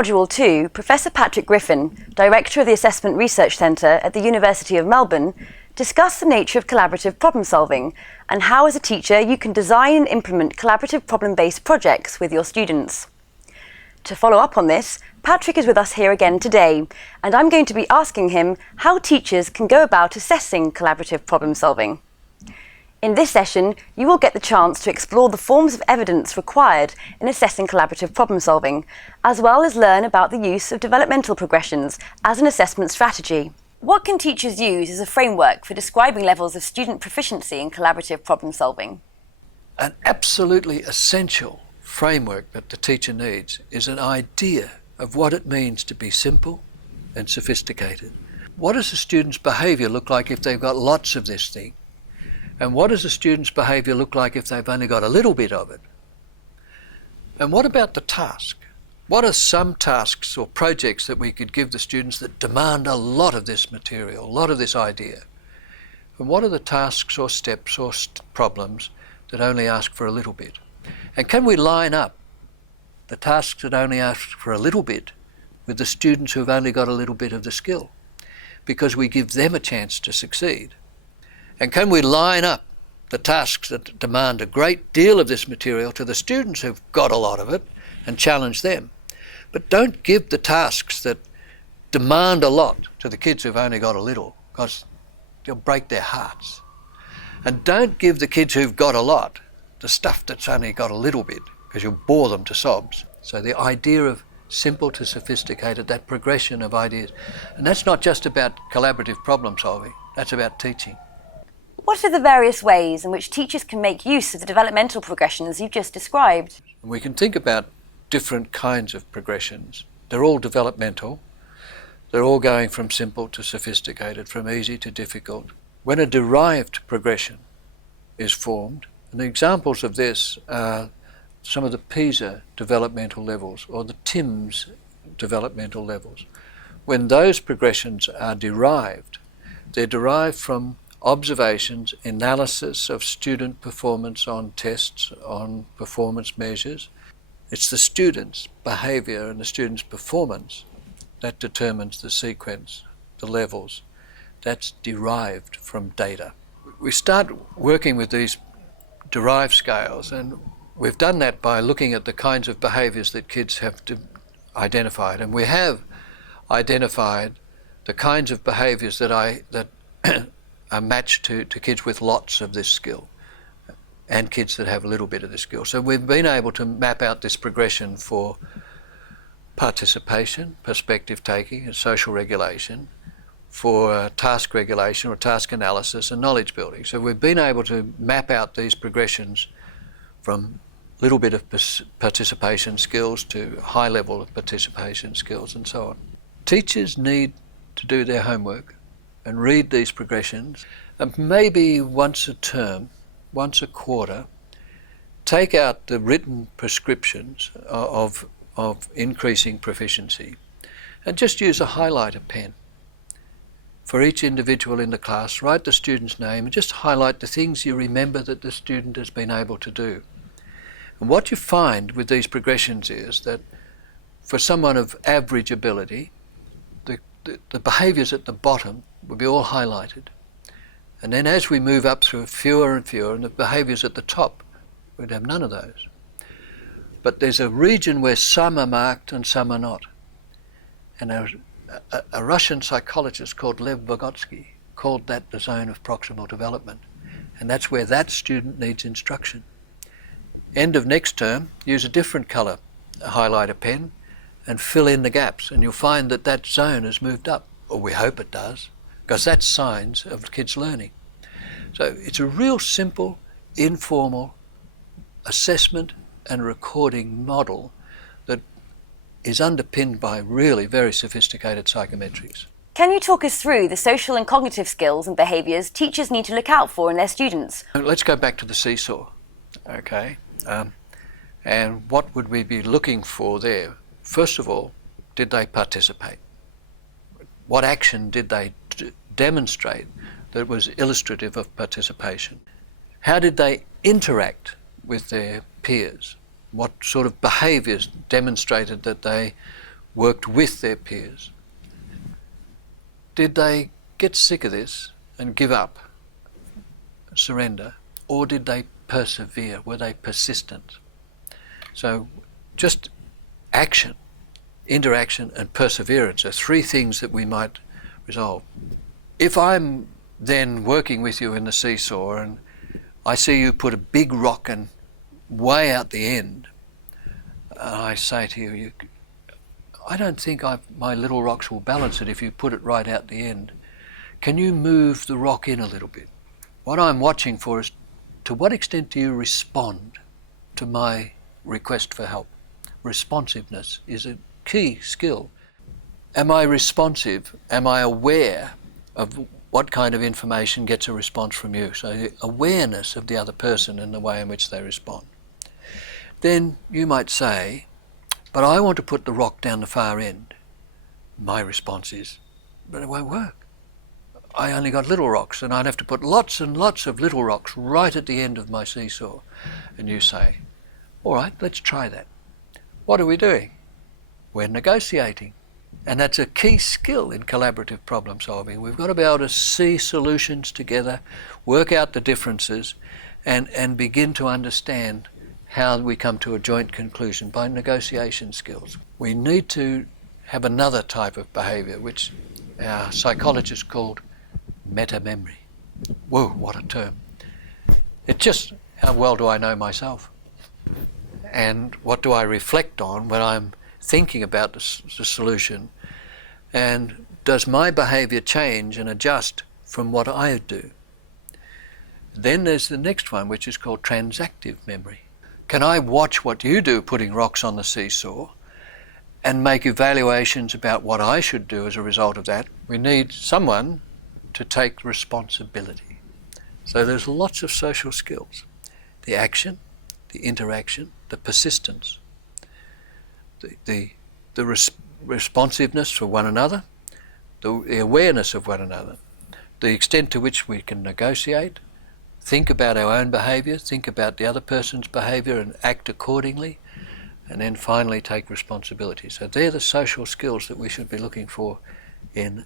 Module 2, Professor Patrick Griffin, Director of the Assessment Research Centre at the University of Melbourne, discussed the nature of collaborative problem solving and how as a teacher you can design and implement collaborative problem-based projects with your students. To follow up on this, Patrick is with us here again today, and I'm going to be asking him how teachers can go about assessing collaborative problem solving. In this session, you will get the chance to explore the forms of evidence required in assessing collaborative problem solving, as well as learn about the use of developmental progressions as an assessment strategy. What can teachers use as a framework for describing levels of student proficiency in collaborative problem solving? An absolutely essential framework that the teacher needs is an idea of what it means to be simple and sophisticated. What does a student's behaviour look like if they've got lots of this thing? And what does a student's behaviour look like if they've only got a little bit of it? And what about the task? What are some tasks or projects that we could give the students that demand a lot of this material, a lot of this idea? And what are the tasks or steps or problems that only ask for a little bit? And can we line up the tasks that only ask for a little bit with the students who've only got a little bit of the skill? Because we give them a chance to succeed. And can we line up the tasks that demand a great deal of this material to the students who've got a lot of it and challenge them? But don't give the tasks that demand a lot to the kids who've only got a little, because you'll break their hearts. And don't give the kids who've got a lot the stuff that's only got a little bit, because you'll bore them to sobs. So the idea of simple to sophisticated, that progression of ideas. And that's not just about collaborative problem solving, that's about teaching. What are the various ways in which teachers can make use of the developmental progressions you've just described? We can think about different kinds of progressions. They're all developmental. They're all going from simple to sophisticated, from easy to difficult. When a derived progression is formed, and the examples of this are some of the PISA developmental levels or the TIMS developmental levels. When those progressions are derived, they're derived from observations, analysis of student performance on tests, on performance measures. It's the student's behaviour and the student's performance that determines the sequence, the levels. That's derived from data. We start working with these derived scales, and we've done that by looking at the kinds of behaviours that kids have identified. And we have identified the kinds of behaviours that are matched to kids with lots of this skill and kids that have a little bit of this skill. So we've been able to map out this progression for participation, perspective taking and social regulation, for task regulation or task analysis and knowledge building. So we've been able to map out these progressions from little bit of participation skills to high level of participation skills and so on. Teachers need to do their homework and read these progressions, and maybe once a term, once a quarter, take out the written prescriptions of increasing proficiency and just use a highlighter pen. For each individual in the class, write the student's name and just highlight the things you remember that the student has been able to do. And what you find with these progressions is that for someone of average ability, the behaviours at the bottom will be all highlighted. And then as we move up through fewer and fewer, and the behaviours at the top, we'd have none of those. But there's a region where some are marked and some are not. And a Russian psychologist called Lev Vygotsky called that the zone of proximal development. And that's where that student needs instruction. End of next term, use a different colour highlighter pen and fill in the gaps, and you'll find that that zone has moved up, or we hope it does, because that's signs of kids learning. So it's a real simple, informal assessment and recording model that is underpinned by really very sophisticated psychometrics. Can you talk us through the social and cognitive skills and behaviours teachers need to look out for in their students? Let's go back to the seesaw, okay? And what would we be looking for there? First of all, did they participate? What action did they demonstrate that was illustrative of participation? How did they interact with their peers? What sort of behaviours demonstrated that they worked with their peers. Did they get sick of this and give up, surrender, or did they persevere? Were they persistent? So just action, interaction and perseverance are three things that we might resolve. If I'm then working with you in the seesaw and I see you put a big rock and way out the end, and I say to you, I don't think my little rocks will balance it if you put it right out the end. Can you move the rock in a little bit? What I'm watching for is, to what extent do you respond to my request for help? Responsiveness is a key skill. Am I responsive? Am I aware of what kind of information gets a response from you? So awareness of the other person and the way in which they respond. Then you might say, but I want to put the rock down the far end. My response is, but it won't work. I only got little rocks and I'd have to put lots and lots of little rocks right at the end of my seesaw. And you say, all right, let's try that. What are we doing? We're negotiating. And that's a key skill in collaborative problem solving. We've got to be able to see solutions together, work out the differences, and begin to understand how we come to a joint conclusion by negotiation skills. We need to have another type of behaviour, which our psychologists called metamemory. Whoa, what a term. It's just, how well do I know myself? And what do I reflect on when I'm thinking about the solution? And does my behaviour change and adjust from what I do? Then there's the next one, which is called transactive memory. Can I watch what you do putting rocks on the seesaw and make evaluations about what I should do as a result of that? We need someone to take responsibility. So there's lots of social skills. The action, the interaction, the persistence, the responsiveness for one another, the awareness of one another, the extent to which we can negotiate, think about our own behaviour, think about the other person's behaviour and act accordingly, and then finally take responsibility. So they're the social skills that we should be looking for in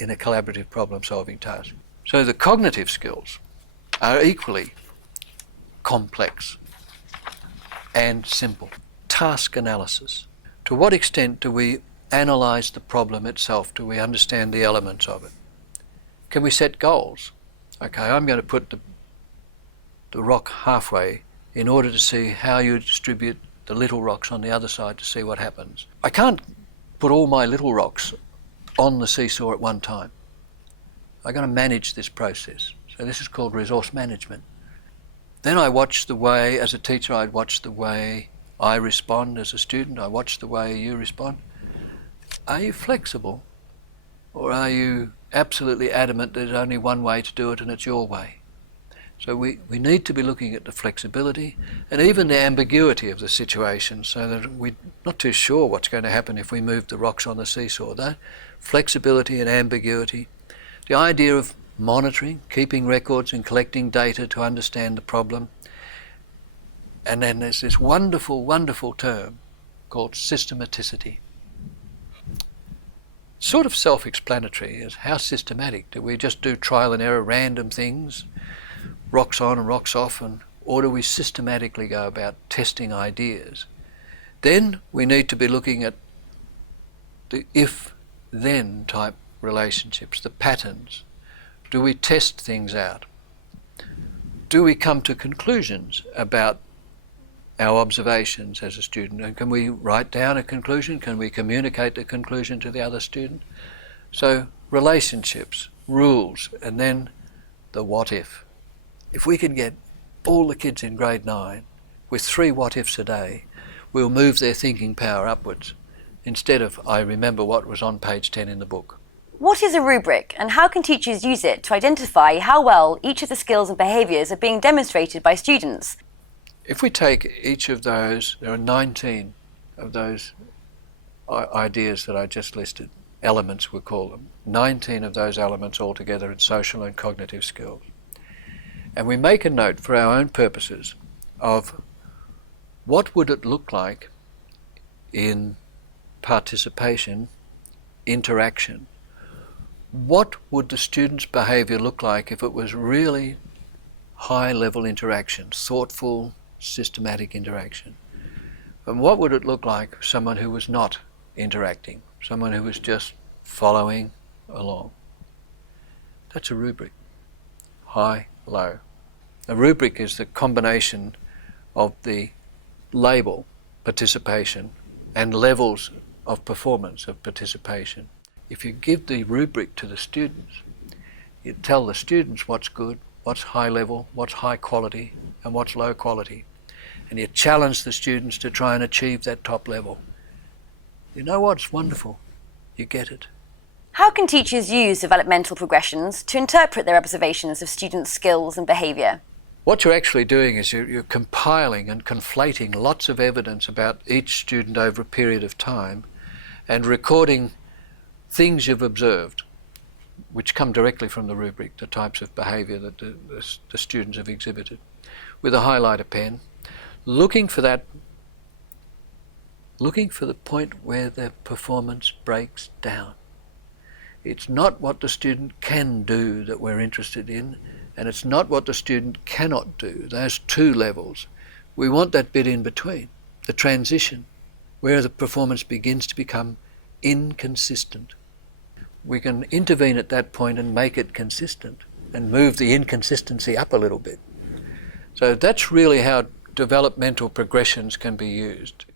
a collaborative problem-solving task. So the cognitive skills are equally complex and simple. Task analysis. To what extent do we analyse the problem itself? Do we understand the elements of it? Can we set goals? Okay, I'm going to put the rock halfway in order to see how you distribute the little rocks on the other side to see what happens. I can't put all my little rocks on the seesaw at one time. I've got to manage this process. So this is called resource management. Then I watch the way, as a teacher, I'd watch the way I respond. As a student, I watch the way you respond. Are you flexible? Or are you absolutely adamant there's only one way to do it and it's your way? So we need to be looking at the flexibility and even the ambiguity of the situation, so that we're not too sure what's going to happen if we move the rocks on the seesaw. That flexibility and ambiguity. The idea of monitoring, keeping records and collecting data to understand the problem. And then there's this wonderful, wonderful term called systematicity. Sort of self-explanatory. Is how systematic? Do we just do trial and error, random things, rocks on and rocks off, or do we systematically go about testing ideas? Then we need to be looking at the if-then type relationships, the patterns. Do we test things out? Do we come to conclusions about our observations as a student? And can we write down a conclusion? Can we communicate the conclusion to the other student? So relationships, rules, and then the what if. If we can get all the kids in grade 9 with 3 what ifs a day, we'll move their thinking power upwards instead of I remember what was on page 10 in the book. What is a rubric, and how can teachers use it to identify how well each of the skills and behaviours are being demonstrated by students? If we take each of those, there are 19 of those ideas that I just listed, elements we call them, 19 of those elements altogether in social and cognitive skills. And we make a note for our own purposes of what would it look like in participation, interaction. What would the student's behaviour look like if it was really high-level interaction, thoughtful, systematic interaction? And what would it look like for someone who was not interacting, someone who was just following along? That's a rubric. High, low. A rubric is the combination of the label, participation, and levels of performance of participation. If you give the rubric to the students, you tell the students what's good, what's high level, what's high quality, and what's low quality. And you challenge the students to try and achieve that top level. You know what's wonderful? You get it. How can teachers use developmental progressions to interpret their observations of students' skills and behaviour? What you're actually doing is you're compiling and conflating lots of evidence about each student over a period of time and recording things you've observed, which come directly from the rubric, the types of behaviour that the students have exhibited, with a highlighter pen, looking for the point where their performance breaks down. It's not what the student can do that we're interested in, and it's not what the student cannot do, those two levels. We want that bit in between, the transition, where the performance begins to become inconsistent. We can intervene at that point and make it consistent and move the inconsistency up a little bit. So that's really how developmental progressions can be used.